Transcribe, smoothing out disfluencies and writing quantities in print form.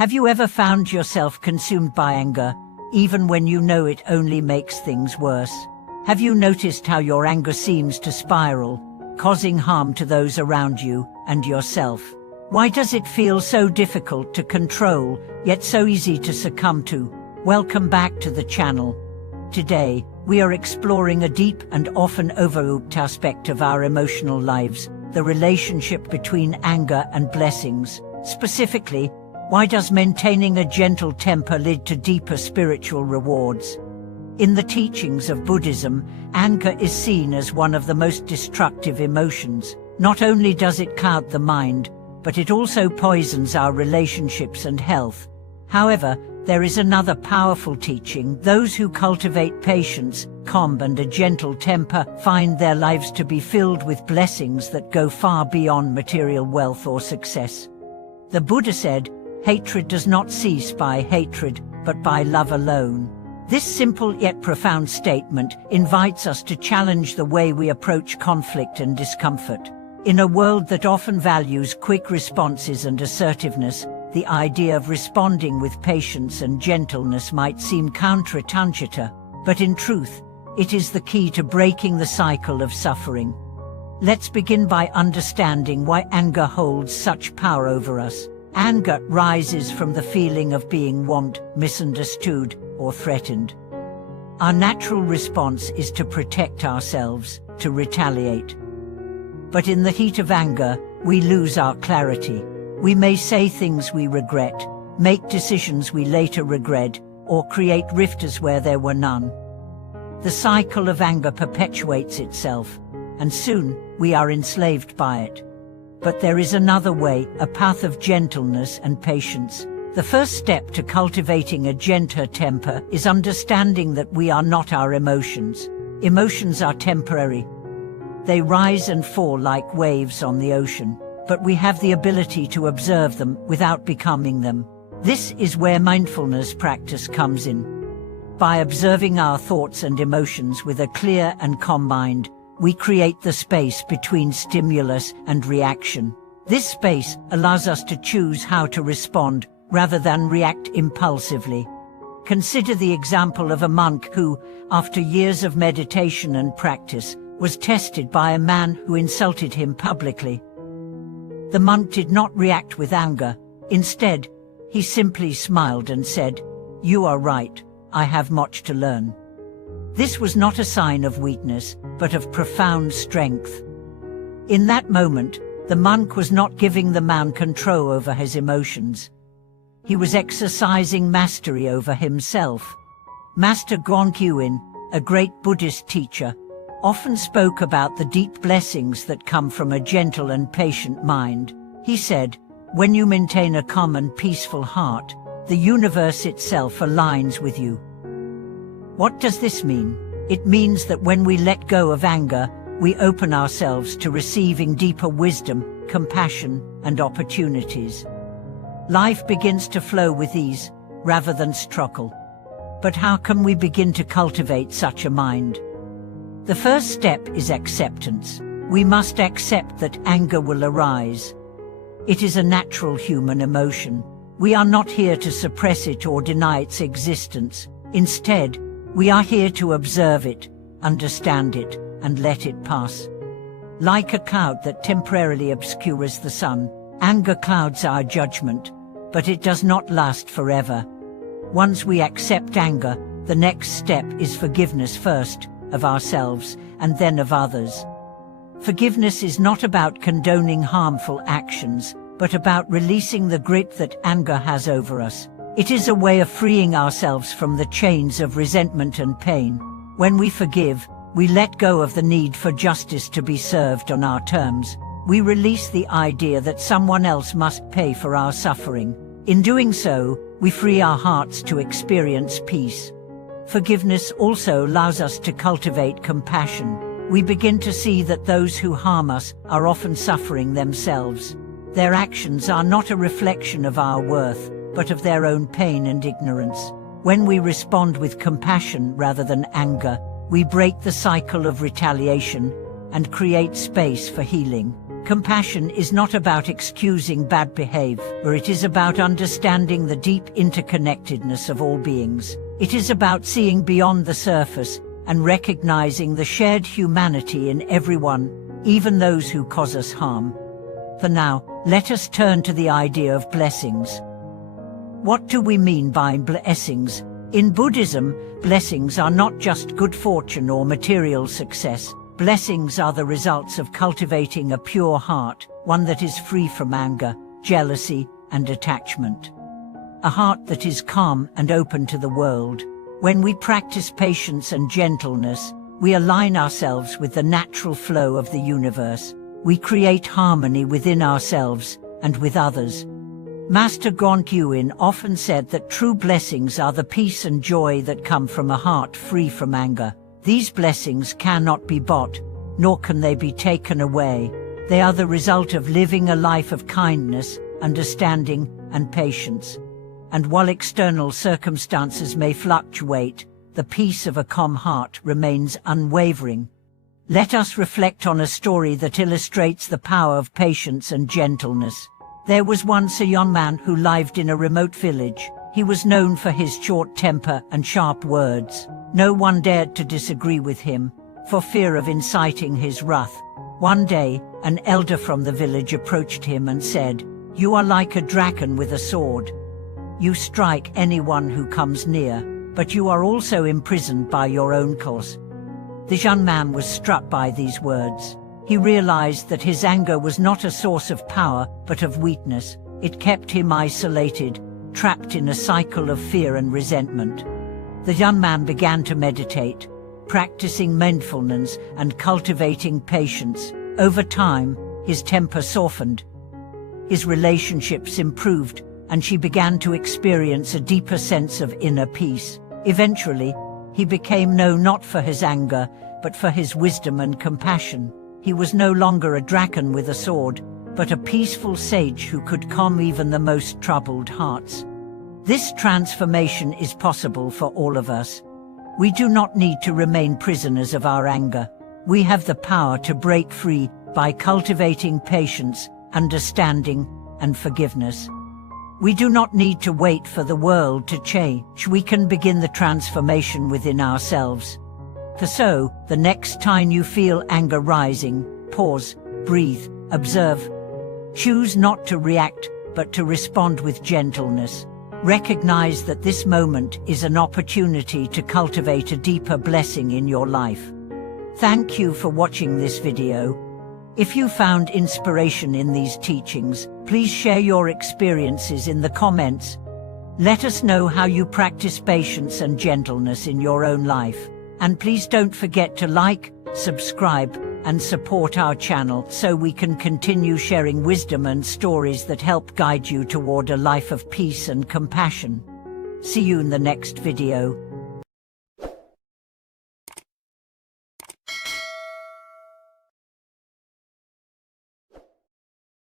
Have you ever found yourself consumed by anger, even when you know it only makes things worse? Have you noticed how your anger seems to spiral, causing harm to those around you and yourself? Why does it feel so difficult to control, yet so easy to succumb to? Welcome back to the channel. Today, we are exploring a deep and often overlooked aspect of our emotional lives, the relationship between anger and blessings. Specifically, why does maintaining a gentle temper lead to deeper spiritual rewards? In the teachings of Buddhism, anger is seen as one of the most destructive emotions. Not only does it cloud the mind, but it also poisons our relationships and health. However, there is another powerful teaching. Those who cultivate patience, calm and a gentle temper find their lives to be filled with blessings that go far beyond material wealth or success. The Buddha said, "Hatred does not cease by hatred, but by love alone." This simple yet profound statement invites us to challenge the way we approach conflict and discomfort. In a world that often values quick responses and assertiveness, the idea of responding with patience and gentleness might seem counterintuitive, but in truth, it is the key to breaking the cycle of suffering. Let's begin by understanding why anger holds such power over us. Anger rises from the feeling of being wronged, misunderstood, or threatened. Our natural response is to protect ourselves, to retaliate. But in the heat of anger, we lose our clarity. We may say things we regret, make decisions we later regret, or create rifts where there were none. The cycle of anger perpetuates itself, and soon we are enslaved by it. But there is another way, a path of gentleness and patience. The first step to cultivating a gentle temper is understanding that we are not our emotions. Emotions are temporary. They rise and fall like waves on the ocean, but we have the ability to observe them without becoming them. This is where mindfulness practice comes in. By observing our thoughts and emotions with a clear and calm mind, we create the space between stimulus and reaction. This space allows us to choose how to respond rather than react impulsively. Consider the example of a monk who, after years of meditation and practice, was tested by a man who insulted him publicly. The monk did not react with anger. Instead, he simply smiled and said, "You are right, I have much to learn." This was not a sign of weakness, but of profound strength. In that moment, the monk was not giving the man control over his emotions. He was exercising mastery over himself. Master Gongkyuin, a great Buddhist teacher, often spoke about the deep blessings that come from a gentle and patient mind. He said, "When you maintain a calm and peaceful heart, the universe itself aligns with you." What does this mean? It means that when we let go of anger, we open ourselves to receiving deeper wisdom, compassion, and opportunities. Life begins to flow with ease, rather than struggle. But how can we begin to cultivate such a mind? The first step is acceptance. We must accept that anger will arise. It is a natural human emotion. We are not here to suppress it or deny its existence. Instead, we are here to observe it, understand it, and let it pass. Like a cloud that temporarily obscures the sun, anger clouds our judgment, but it does not last forever. Once we accept anger, the next step is forgiveness, first of ourselves and then of others. Forgiveness is not about condoning harmful actions, but about releasing the grip that anger has over us. It is a way of freeing ourselves from the chains of resentment and pain. When we forgive, we let go of the need for justice to be served on our terms. We release the idea that someone else must pay for our suffering. In doing so, we free our hearts to experience peace. Forgiveness also allows us to cultivate compassion. We begin to see that those who harm us are often suffering themselves. Their actions are not a reflection of our worth, but of their own pain and ignorance. When we respond with compassion rather than anger, we break the cycle of retaliation and create space for healing. Compassion is not about excusing bad behavior, it is about understanding the deep interconnectedness of all beings. It is about seeing beyond the surface and recognizing the shared humanity in everyone, even those who cause us harm. For now, let us turn to the idea of blessings. What do we mean by blessings? In Buddhism, blessings are not just good fortune or material success. Blessings are the results of cultivating a pure heart, one that is free from anger, jealousy, and attachment. A heart that is calm and open to the world. When we practice patience and gentleness, we align ourselves with the natural flow of the universe. We create harmony within ourselves and with others. Master Gonkyuin often said that true blessings are the peace and joy that come from a heart free from anger. These blessings cannot be bought, nor can they be taken away. They are the result of living a life of kindness, understanding, and patience. And while external circumstances may fluctuate, the peace of a calm heart remains unwavering. Let us reflect on a story that illustrates the power of patience and gentleness. There was once a young man who lived in a remote village. He was known for his short temper and sharp words. No one dared to disagree with him, for fear of inciting his wrath. One day, an elder from the village approached him and said, "You are like a dragon with a sword. You strike anyone who comes near, but you are also imprisoned by your own cause." The young man was struck by these words. He realized that his anger was not a source of power, but of weakness. It kept him isolated, trapped in a cycle of fear and resentment. The young man began to meditate, practicing mindfulness and cultivating patience. Over time, his temper softened. His relationships improved, and she began to experience a deeper sense of inner peace. Eventually, he became known not for his anger, but for his wisdom and compassion. He was no longer a dragon with a sword, but a peaceful sage who could calm even the most troubled hearts. This transformation is possible for all of us. We do not need to remain prisoners of our anger. We have the power to break free by cultivating patience, understanding, and forgiveness. We do not need to wait for the world to change. We can begin the transformation within ourselves. So, the next time you feel anger rising, pause, breathe, observe. Choose not to react, but to respond with gentleness. Recognize that this moment is an opportunity to cultivate a deeper blessing in your life. Thank you for watching this video. If you found inspiration in these teachings, please share your experiences in the comments. Let us know how you practice patience and gentleness in your own life. And please don't forget to like, subscribe, and support our channel so we can continue sharing wisdom and stories that help guide you toward a life of peace and compassion. See you in the next video.